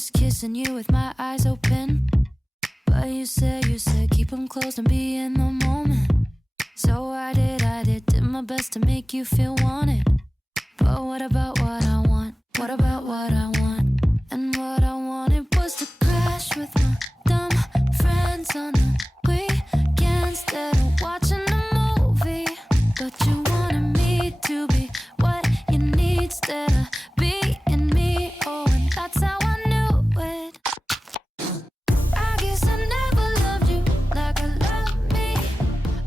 was kissing you with my eyes open, but you said keep them closed and be in the moment. So I did my best to make you feel wanted. But what about what I want? What about what I want? And what I wanted was to crash with my dumb friends on the weekend instead of watching a movie. But you wanted me to be what you need instead of being me. Oh, and that's how I knew it. I guess I never loved you like I love me.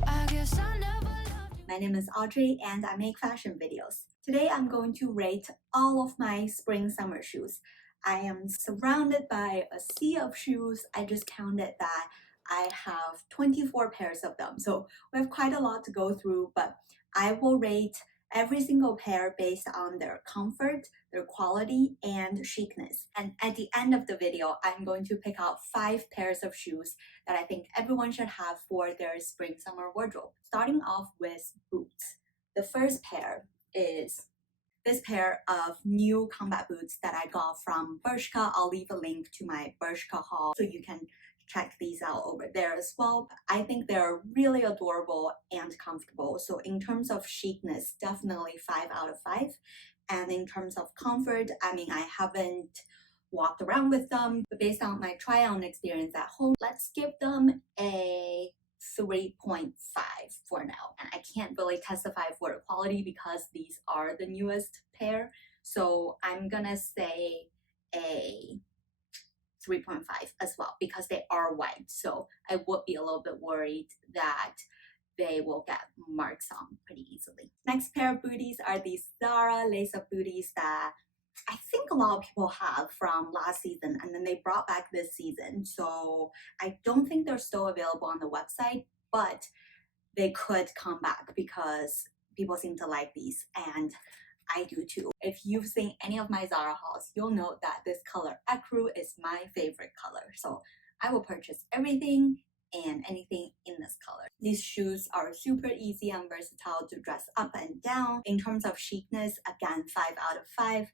I guess I never loved you. My name is Audrey and I make fashion videos. Today I'm going to rate all of my spring-summer shoes. I am surrounded by a sea of shoes. I just counted that I have 24 pairs of them. So we have quite a lot to go through, but I will rate every single pair based on their comfort, their quality, and chicness. And at the end of the video, I'm going to pick out 5 pairs of shoes that I think everyone should have for their spring-summer wardrobe. Starting off with boots. The first pair is this pair of new combat boots that I got from Bershka. I'll leave a link to my Bershka haul so you can check these out over there as well. I think they're really adorable and comfortable. So in terms of chicness, definitely 5 out of 5. And in terms of comfort, I mean, I haven't walked around with them, but based on my try-on experience at home, let's give them a 3.5 for now. And I can't really testify for the quality because these are the newest pair. So I'm gonna say a 3.5 as well because they are white. So I would be a little bit worried that they will get marks on pretty easily. Next pair of booties are these Zara lace-up booties that I think a lot of people have from last season, and then they brought back this season. So I don't think they're still available on the website, but they could come back because people seem to like these, and I do too. If you've seen any of my Zara hauls, you'll know that this color ecru is my favorite color. So I will purchase everything and anything in this color. These shoes are super easy and versatile to dress up and down. In terms of chicness, again, 5 out of 5.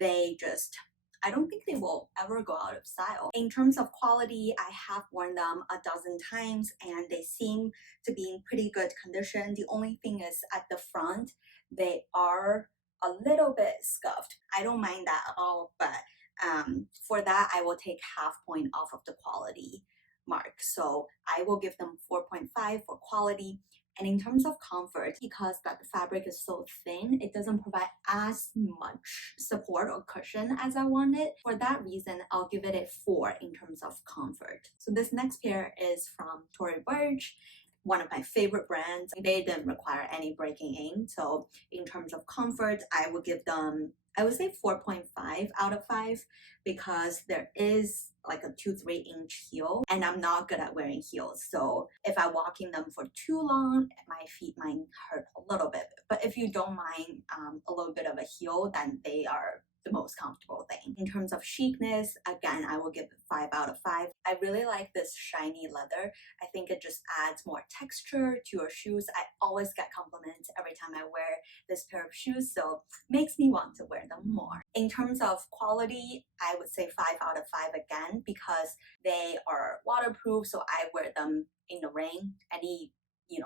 They just, I don't think they will ever go out of style. In terms of quality, I have worn them a dozen times and they seem to be in pretty good condition. The only thing is at the front, they are a little bit scuffed. I don't mind that at all, but for that, I will take half point off of the quality mark. So I will give them 4.5 for quality. And in terms of comfort, because that the fabric is so thin, it doesn't provide as much support or cushion as I wanted. For that reason, I'll give it a 4 in terms of comfort. So this next pair is from Tory Burch, one of my favorite brands. They didn't require any breaking in. So in terms of comfort, I would give them, I would say 4.5 out of 5 because there is like a 2-3 inch heel and I'm not good at wearing heels. So if I walk in them for too long, my feet might hurt a little bit. But if you don't mind a little bit of a heel, then they are the most comfortable thing. In terms of chicness, again, I will give it 5 out of 5. I really like this shiny leather. I think it just adds more texture to your shoes. I always get compliments every time I wear this pair of shoes, so makes me want to wear them more. In terms of quality, I would say 5 out of 5 again because they are waterproof, so I wear them in the rain, any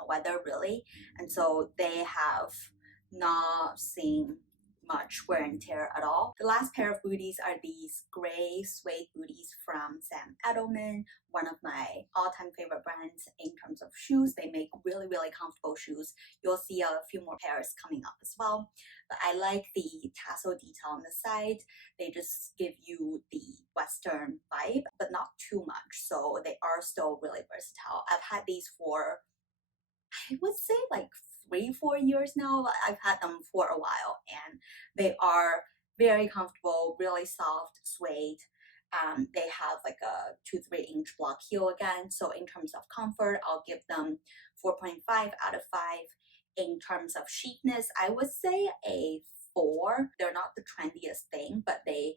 weather really, and so they have not seen much wear and tear at all. The last pair of booties are these gray suede booties from Sam Edelman, one of my all-time favorite brands in terms of shoes. They make really, really comfortable shoes. You'll see a few more pairs coming up as well. But I like the tassel detail on the side. They just give you the Western vibe, but not too much. So they are still really versatile. I've had these for, I would say like 3-4 years now. I've had them for a while and they are very comfortable, really soft suede. They have like a 2-3 inch block heel again. So in terms of comfort, I'll give them 4.5 out of 5. In terms of chicness, I would say a 4. They're not the trendiest thing, but they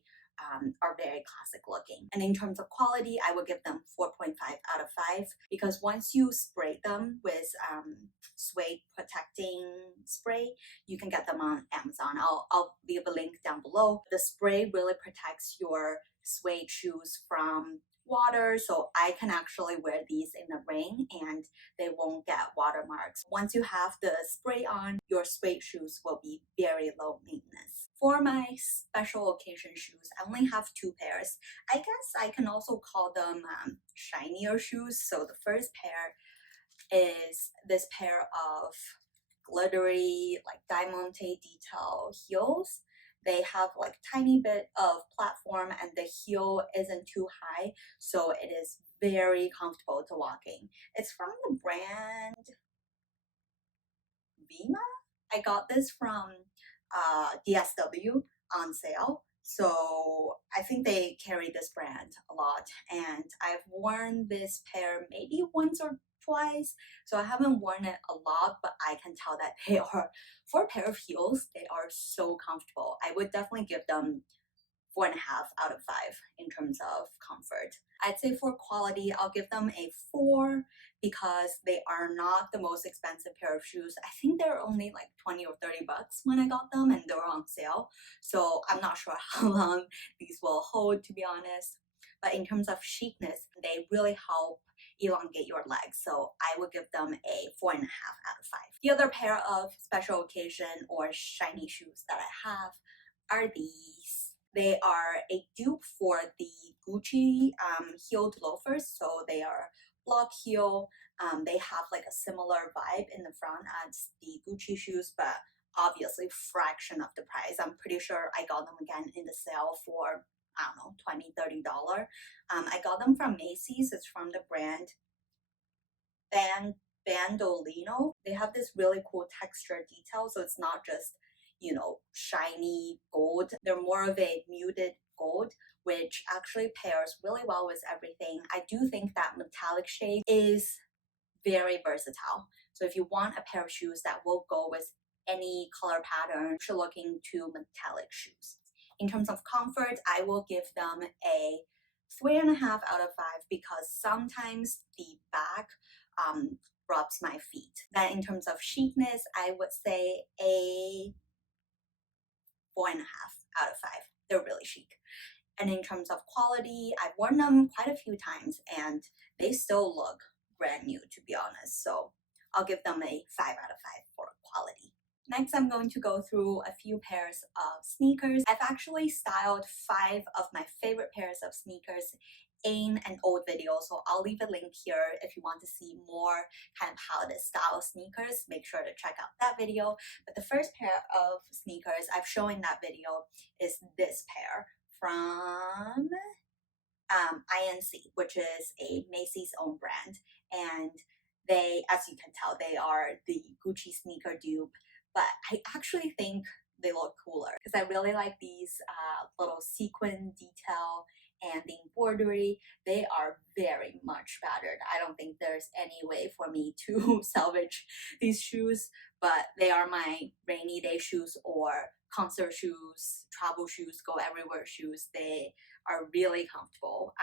are very classic looking. And in terms of quality, I would give them 4.5 out of 5 because once you spray them with suede protecting spray, you can get them on Amazon. I'll leave a link down below. The spray really protects your suede shoes from water, so I can actually wear these in the rain and they won't get watermarks. Once you have the spray on, your suede shoes will be very low maintenance. For my special occasion shoes, I only have 2 pairs. I guess I can also call them shinier shoes. So the first pair is this pair of glittery like diamante detail heels. They have like tiny bit of platform and the heel isn't too high, so it is very comfortable to walk in. It's from the brand Vima. I got this from DSW on sale, so I think they carry this brand a lot, and I've worn this pair maybe once or twice, so I haven't worn it a lot, but I can tell that they are, for a pair of heels, they are so comfortable. I would definitely give them 4.5 out of 5 in terms of comfort. I'd say for quality, I'll give them a 4 because they are not the most expensive pair of shoes. I think they're only like 20 or 30 bucks when I got them and they were on sale. So I'm not sure how long these will hold, to be honest. But in terms of chicness, they really help elongate your legs. So I would give them a 4.5 out of 5. The other pair of special occasion or shiny shoes that I have are these. They are a dupe for the Gucci heeled loafers, so they are block heel. They have like a similar vibe in the front as the Gucci shoes, but obviously fraction of the price. I'm pretty sure I got them again in the sale for, I don't know, $20-$30. I got them from Macy's. It's from the brand Bandolino. They have this really cool texture detail, so it's not just, you know, shiny gold. They're more of a muted gold, which actually pairs really well with everything. I do think that metallic shade is very versatile. So if you want a pair of shoes that will go with any color pattern, you should look into metallic shoes. In terms of comfort, I will give them a 3.5 out of 5 because sometimes the back rubs my feet. Then in terms of chicness, I would say a 4.5 out of 5. They're really chic. And in terms of quality, I've worn them quite a few times and they still look brand new, to be honest. So I'll give them a 5 out of 5 for quality. Next, I'm going to go through a few pairs of sneakers. I've actually styled 5 of my favorite pairs of sneakers in an old video, so I'll leave a link here if you want to see more kind of how to style sneakers. Make sure to check out that video. But the first pair of sneakers I've shown in that video is this pair from INC, which is a Macy's own brand, and they, as you can tell, they are the Gucci sneaker dupe, but I actually think they look cooler because I really like these little sequin detail and the embroidery. They are very much battered. I don't think there's any way for me to salvage these shoes, but they are my rainy day shoes or concert shoes, travel shoes, go everywhere shoes. They are really comfortable.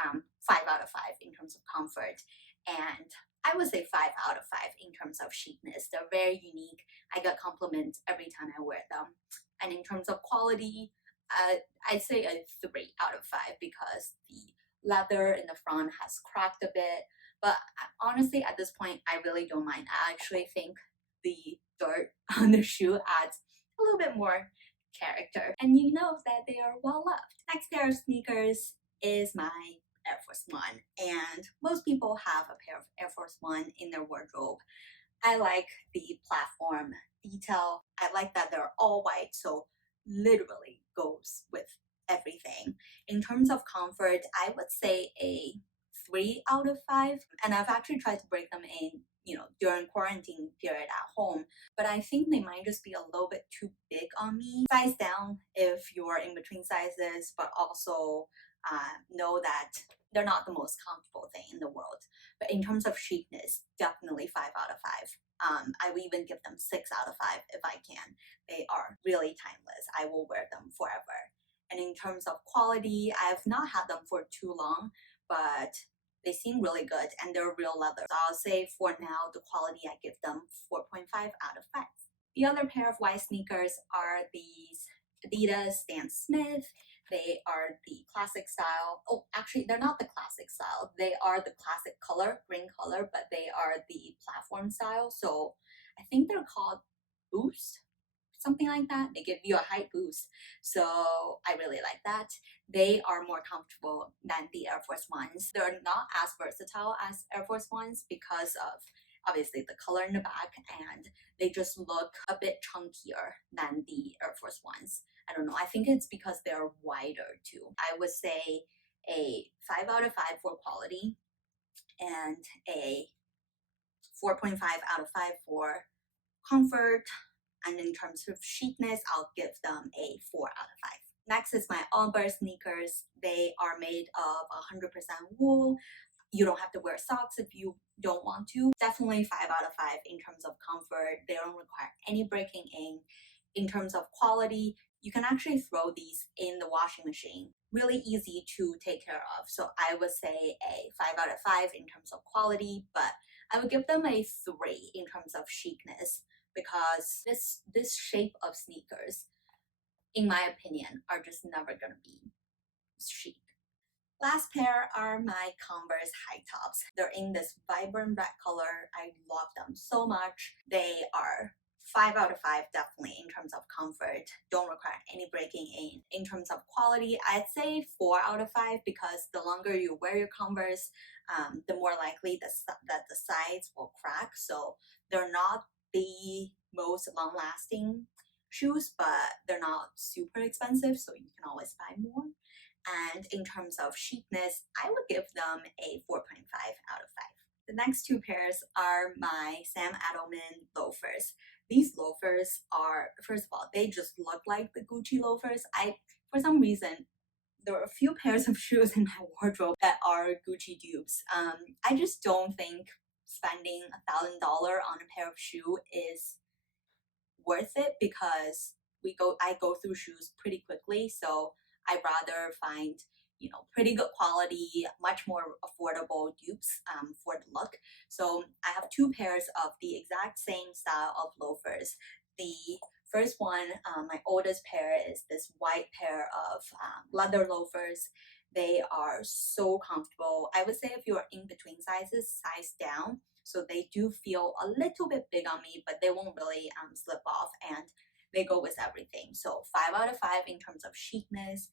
5 out of 5 in terms of comfort, and I would say 5 out of 5 in terms of chicness. They're very unique. I get compliments every time I wear them. And in terms of quality, I'd say a 3 out of 5 because the leather in the front has cracked a bit. But honestly, at this point, I really don't mind. I actually think the dirt on the shoe adds a little bit more character. And you know that they are well loved. Next pair of sneakers is my Air Force One. And most people have a pair of Air Force One in their wardrobe. I like the platform detail. I like that they're all white, so literally goes with everything. In terms of comfort, I would say a 3 out of 5. And I've actually tried to break them in, you know, during quarantine period at home, but I think they might just be a little bit too big on me. Size down if you're in between sizes, but also know that they're not the most comfortable thing in the world. But in terms of chicness, definitely 5 out of 5. I would even give them 6 out of 5 if I can. They are really timeless. I will wear them forever. And in terms of quality, I've not had them for too long, but they seem really good and they're real leather. So I'll say for now, the quality, I give them 4.5 out of 5. The other pair of white sneakers are these Adidas Stan Smith. They are the classic style. Oh, actually, they're not the classic style. They are the classic color, green color, but they are the platform style. So I think they're called Boost, something like that. They give you a height boost. So I really like that. They are more comfortable than the Air Force Ones. They're not as versatile as Air Force Ones because of obviously the color in the back, and they just look a bit chunkier than the Air Force Ones. I don't know. I think it's because they're wider too. I would say a 5 out of 5 for quality and a 4.5 out of 5 for comfort. And in terms of chicness, I'll give them a 4 out of 5. Next is my Allbirds sneakers. They are made of 100% wool. You don't have to wear socks if you don't want to. Definitely 5 out of 5 in terms of comfort. They don't require any breaking in. In terms of quality, you can actually throw these in the washing machine. Really easy to take care of. So I would say a 5 out of 5 in terms of quality, but I would give them a 3 in terms of chicness, because this shape of sneakers, in my opinion, are just never gonna be chic. Last pair are my Converse high tops. They're in this vibrant red color. I love them so much. They are 5 out of 5 definitely in terms of comfort. Don't require any breaking in. In terms of quality, I'd say 4 out of 5, because the longer you wear your Converse, the more likely that the sides will crack. So they're not the most long-lasting shoes, but they're not super expensive, so you can always buy more. And in terms of chicness, I would give them a 4.5 out of 5. The next two pairs are my Sam Edelman loafers. These loafers are, first of all, they just look like the Gucci loafers. For some reason, there are a few pairs of shoes in my wardrobe that are Gucci dupes. I just don't think spending $1,000 on a pair of shoe is worth it, because I go through shoes pretty quickly, so I'd rather find pretty good quality, much more affordable dupes for the look. So I have two pairs of the exact same style of loafers. The first one, my oldest pair, is this white pair of leather loafers. They are so comfortable. I would say if you're in between sizes, size down. So they do feel a little bit big on me, but they won't really slip off, and they go with everything. So 5 out of 5 in terms of chicness,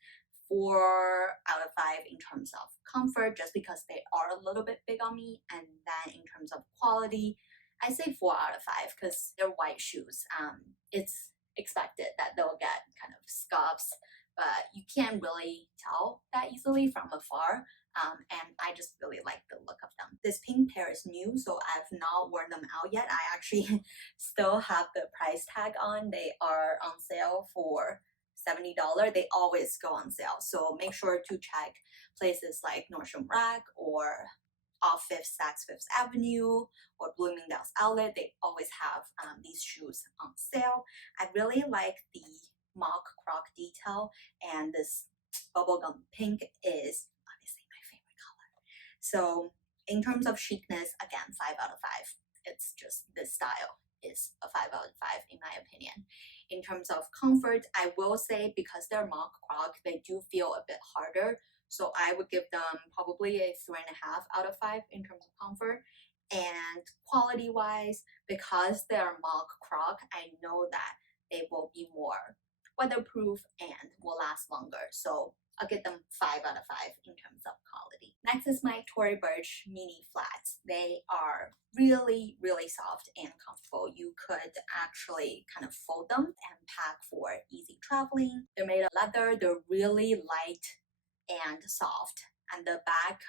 4 out of 5 in terms of comfort, just because they are a little bit big on me. And then in terms of quality, I say 4 out of 5, because they're white shoes. It's expected that they'll get kind of scuffs, but you can't really tell that easily from afar. And I just really like the look of them. This pink pair is new, so I've not worn them out yet. I actually still have the price tag on. They are on sale for $70. They always go on sale, so make sure to check places like Nordstrom Rack or off Saks Fifth Avenue or Bloomingdale's Outlet. They always have these shoes on sale. I really like the mock croc detail, and this bubblegum pink is obviously my favorite color. So in terms of chicness, again, 5 out of 5. It's just this style is a 5 out of 5 in my opinion. In terms of comfort, I will say, because they're mock croc, they do feel a bit harder. So I would give them probably a 3.5 out of 5 in terms of comfort. And quality wise, because they're mock croc, I know that they will be more weatherproof and will last longer. So I'll give them 5 out of 5 in terms of quality. Next is my Tory Burch mini flats. They are really, really soft and comfortable. You could actually kind of fold them and pack for easy traveling. They're made of leather. They're really light and soft, and the back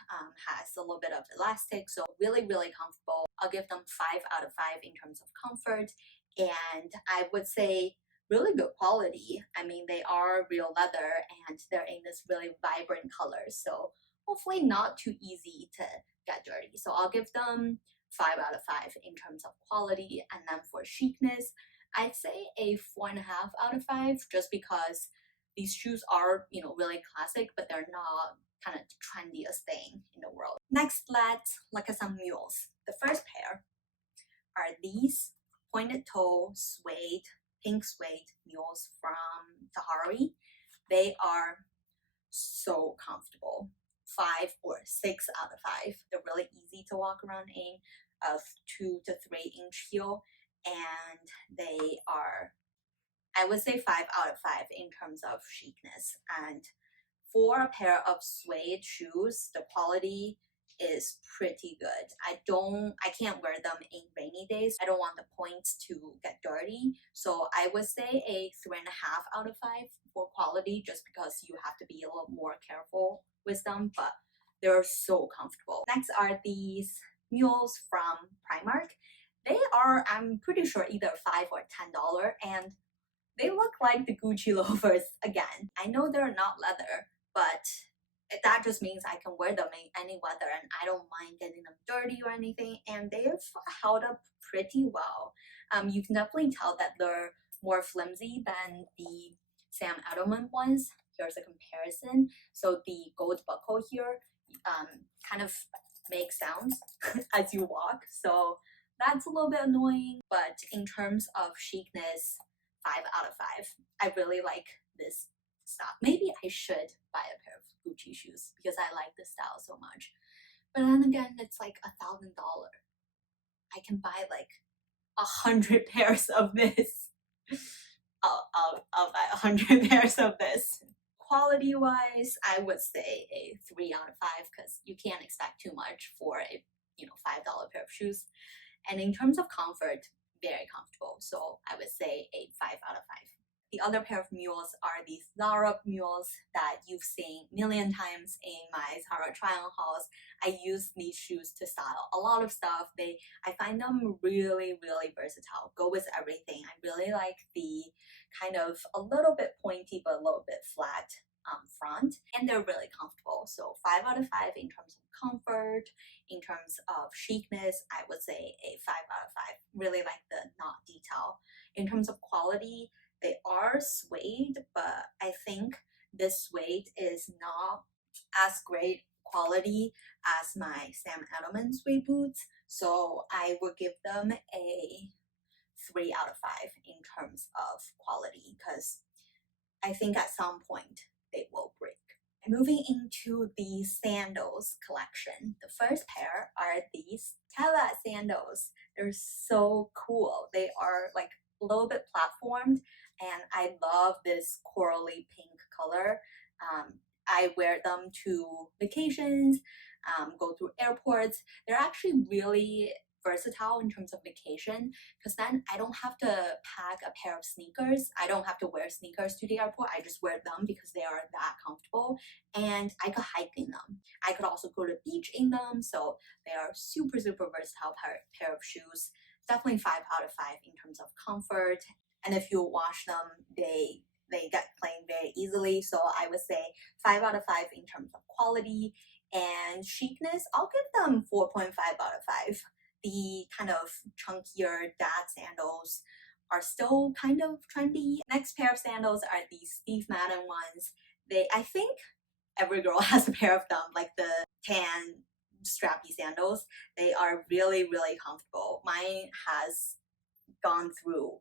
has a little bit of elastic, so really, really comfortable. I'll give them 5 out of 5 in terms of comfort, and I would say really good quality. I mean, they are real leather, and they're in this really vibrant color, so hopefully not too easy to get dirty. So I'll give them 5 out of 5 in terms of quality. And then for chicness, I'd say a 4.5 out of 5, just because these shoes are, really classic, but they're not kind of the trendiest thing in the world. Next, let's look at some mules. The first pair are these pointed toe suede, pink suede mules from Tahari. They are so comfortable. 5 or 6 out of 5. They're really easy to walk around in, of 2 to 3-inch heel, and they are, I would say, 5 out of 5 in terms of chicness. And for a pair of suede shoes, the quality is pretty good. I can't wear them in rainy days. I don't want the points to get dirty. So I would say a 3.5 out of 5 for quality, just because you have to be a little more careful with them, but they're so comfortable. Next are these mules from Primark. They are, I'm pretty sure, either $5 or $10, and they look like the Gucci loafers again. I know they're not leather, but that just means I can wear them in any weather and I don't mind getting them dirty or anything, and they've held up pretty well. You can definitely tell that they're more flimsy than the Sam Edelman ones. Here's a comparison. So the gold buckle here kind of makes sounds as you walk, so that's a little bit annoying, but in terms of chicness, 5 out of 5. I really like this style. Maybe I should buy a pair of Gucci shoes because I like the style so much. But then again, it's like $1,000. I can buy like 100 pairs of this. I'll buy 100 pairs of this. Quality wise, I would say a 3 out of 5 because you can't expect too much for a $5 pair of shoes. And in terms of comfort, very comfortable. So I would say a 5 out of 5. The other pair of mules are these Zara mules that you've seen a million times in my Zara try-on hauls. I use these shoes to style a lot of stuff. I find them really, really versatile. Go with everything. I really like the kind of a little bit pointy but a little bit flat front, and they're really comfortable. So 5 out of 5 in terms of comfort. In terms of chicness, I would say a 5 out of 5. Really like the knot detail. In terms of quality, they are suede, but I think this suede is not as great quality as my Sam Edelman suede boots, so I would give them a 3 out of 5 in terms of quality, because I think at some point they will break. Moving into the sandals collection, the first pair are these Teva sandals. They're so cool. They are like a little bit platformed, and I love this corally pink color. I wear them to vacations, go through airports. They're actually really versatile in terms of vacation, because then I don't have to pack a pair of sneakers. I don't have to wear sneakers to the airport. I just wear them because they are that comfortable, and I could hike in them. I could also go to the beach in them, so they are super, super versatile pair of shoes. Definitely 5 out of 5 in terms of comfort, and if you wash them, they get clean very easily. So I would say 5 out of 5 in terms of quality. And chicness, I'll give them 4.5 out of 5. The kind of chunkier dad sandals are still kind of trendy. Next pair of sandals are these Steve Madden ones. I think every girl has a pair of them, like the tan strappy sandals. They are really, really comfortable. Mine has gone through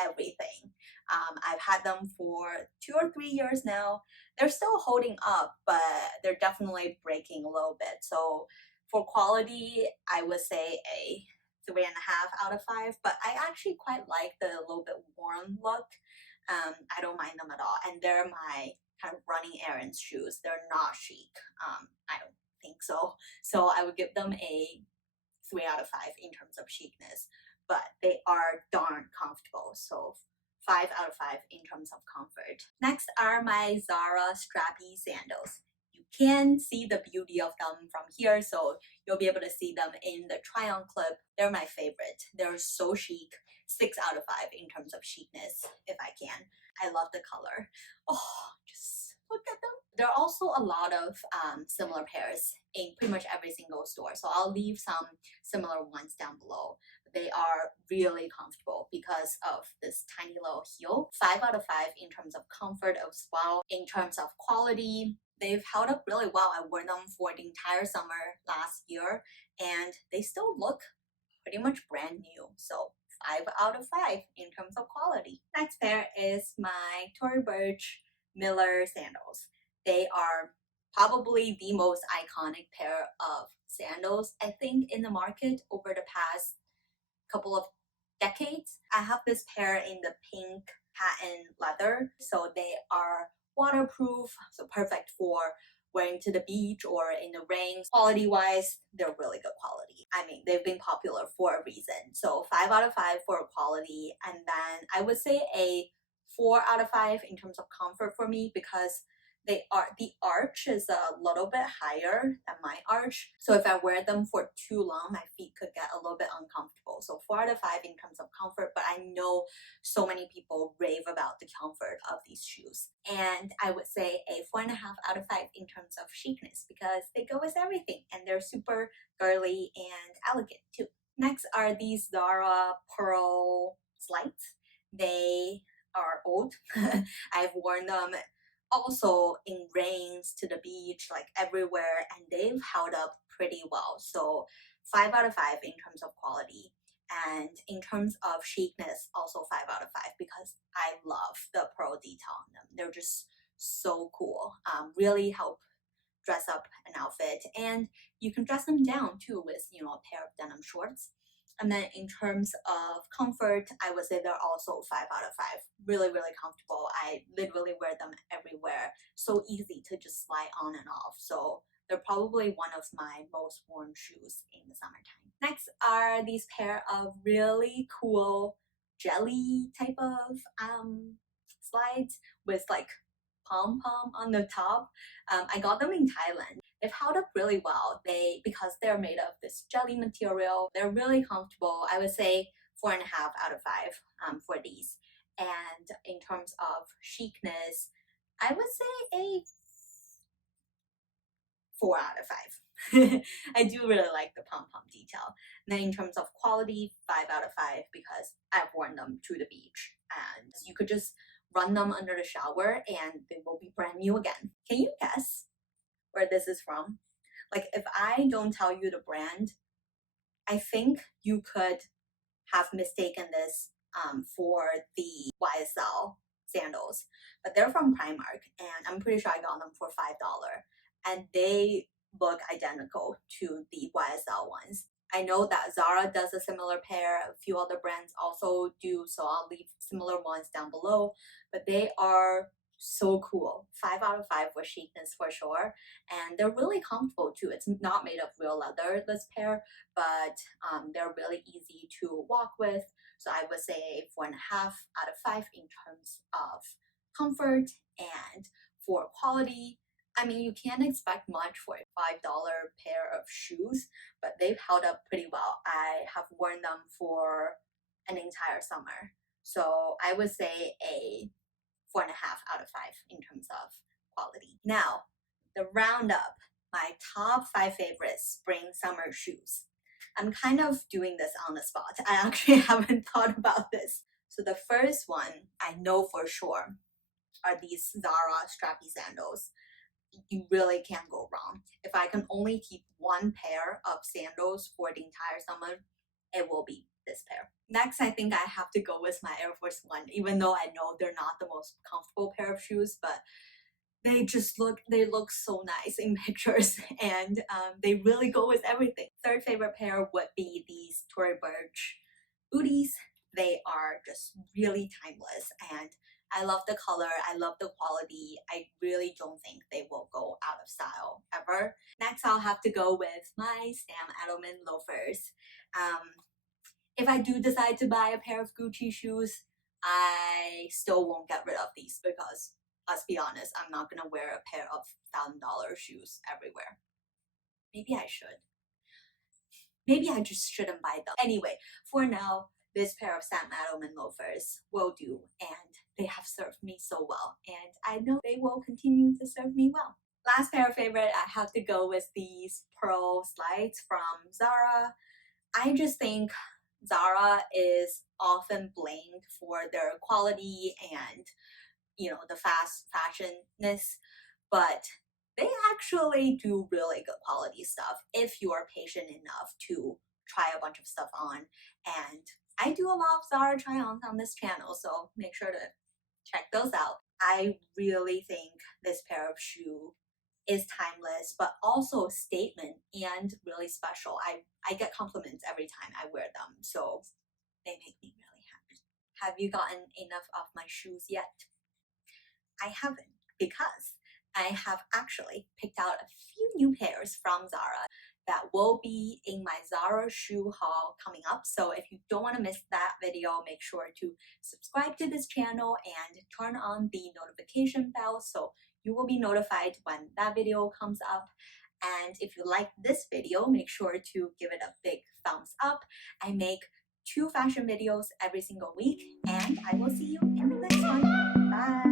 everything. I've had them for 2 or 3 years now. They're still holding up, but they're definitely breaking a little bit. So for quality, I would say a 3.5 out of 5, but I actually quite like the little bit worn look. I don't mind them at all, and they're my kind of running errands shoes. They're not chic. I don't think so. So I would give them a 3 out of 5 in terms of chicness, but they are darn comfortable. So 5 out of 5 in terms of comfort. Next are my Zara strappy sandals. You can see the beauty of them from here, so you'll be able to see them in the try-on clip. They're my favorite. They're so chic. 6 out of 5 in terms of chicness, if I can. I love the color. Oh, just look at them. There are also a lot of similar pairs in pretty much every single store, so I'll leave some similar ones down below. They are really comfortable because of this tiny little heel. 5 out of 5 in terms of comfort as well. In terms of quality, they've held up really well. I wore them for the entire summer last year, and they still look pretty much brand new. So 5 out of 5 in terms of quality. Next pair is my Tory Burch Miller sandals. They are probably the most iconic pair of sandals, I think, in the market over the past couple of decades. I have this pair in the pink patent leather, so they are waterproof, so perfect for wearing to the beach or in the rain. Quality wise, they're really good quality. I mean, they've been popular for a reason. So 5 out of 5 for quality, and then I would say a 4 out of 5 in terms of comfort for me, because the arch is a little bit higher than my arch, so if I wear them for too long, my feet could get a little bit uncomfortable. So 4 out of 5 in terms of comfort, but I know so many people rave about the comfort of these shoes. And I would say a 4.5 out of 5 in terms of chicness, because they go with everything and they're super girly and elegant too. Next are these Zara pearl slides. They are old. I've worn them also in rains, to the beach, like everywhere, and they've held up pretty well. So 5 out of 5 in terms of quality, and in terms of chicness, also 5 out of 5, because I love the pearl detail on them. They're just so cool. Really help dress up an outfit, and you can dress them down too with, you know, a pair of denim shorts. And then in terms of comfort, I would say they're also 5 out of 5. Really, really comfortable. I literally wear them everywhere. So easy to just slide on and off. So they're probably one of my most worn shoes in the summertime. Next are these pair of really cool jelly type of slides with like pom-pom on the top. I got them in Thailand. They've held up really well. Because they're made of this jelly material, they're really comfortable. I would say 4.5 out of 5 for these. And in terms of chicness, I would say a 4 out of 5. I do really like the pom-pom detail. And then in terms of quality, 5 out of 5, because I've worn them to the beach and you could just run them under the shower and they will be brand new again. Can you guess where this is from? Like, if I don't tell you the brand, I think you could have mistaken this for the YSL sandals, but they're from Primark, and I'm pretty sure I got them for $5, and they look identical to the YSL ones. I know that Zara does a similar pair, a few other brands also do, so I'll leave similar ones down below, but they are so cool. 5 out of 5 for chicness for sure, and they're really comfortable too. It's not made of real leather, this pair, but they're really easy to walk with. So I would say 4.5 out of 5 in terms of comfort, and for quality, I mean, you can't expect much for a $5 pair of shoes, but they've held up pretty well. I have worn them for an entire summer. So I would say a 4.5 out of 5 in terms of quality. Now, the roundup, my top 5 favorite spring summer shoes. I'm kind of doing this on the spot. I actually haven't thought about this. So the first one I know for sure are these Zara strappy sandals. You really can't go wrong. If I can only keep one pair of sandals for the entire summer, it will be this pair. Next, I think I have to go with my Air Force One, even though I know they're not the most comfortable pair of shoes, but they look so nice in pictures, and they really go with everything. Third favorite pair would be these Tory Burch booties. They are just really timeless, and I love the color, I love the quality. I really don't think they will go out of style ever. Next, I'll have to go with my Sam Edelman loafers. If I do decide to buy a pair of Gucci shoes, I still won't get rid of these, because let's be honest, I'm not gonna wear a pair of $1,000 shoes everywhere. Maybe I should. Maybe I just shouldn't buy them. Anyway, for now, this pair of Sam Edelman loafers will do, and they have served me so well, and I know they will continue to serve me well. Last pair of favorite, I have to go with these pearl slides from Zara. I just think Zara is often blamed for their quality and, you know, the fast fashionness, but they actually do really good quality stuff if you are patient enough to try a bunch of stuff on. And I do a lot of Zara try-ons on this channel, so make sure to check those out. I really think this pair of shoe is timeless, but also a statement and really special. I get compliments every time I wear them, so they make me really happy. Have you gotten enough of my shoes yet? I haven't, because I have actually picked out a few new pairs from Zara that will be in my Zara shoe haul coming up. So if you don't want to miss that video, make sure to subscribe to this channel and turn on the notification bell so you will be notified when that video comes up. And if you like this video, make sure to give it a big thumbs up. I make 2 fashion videos every single week, and I will see you in the next one. Bye!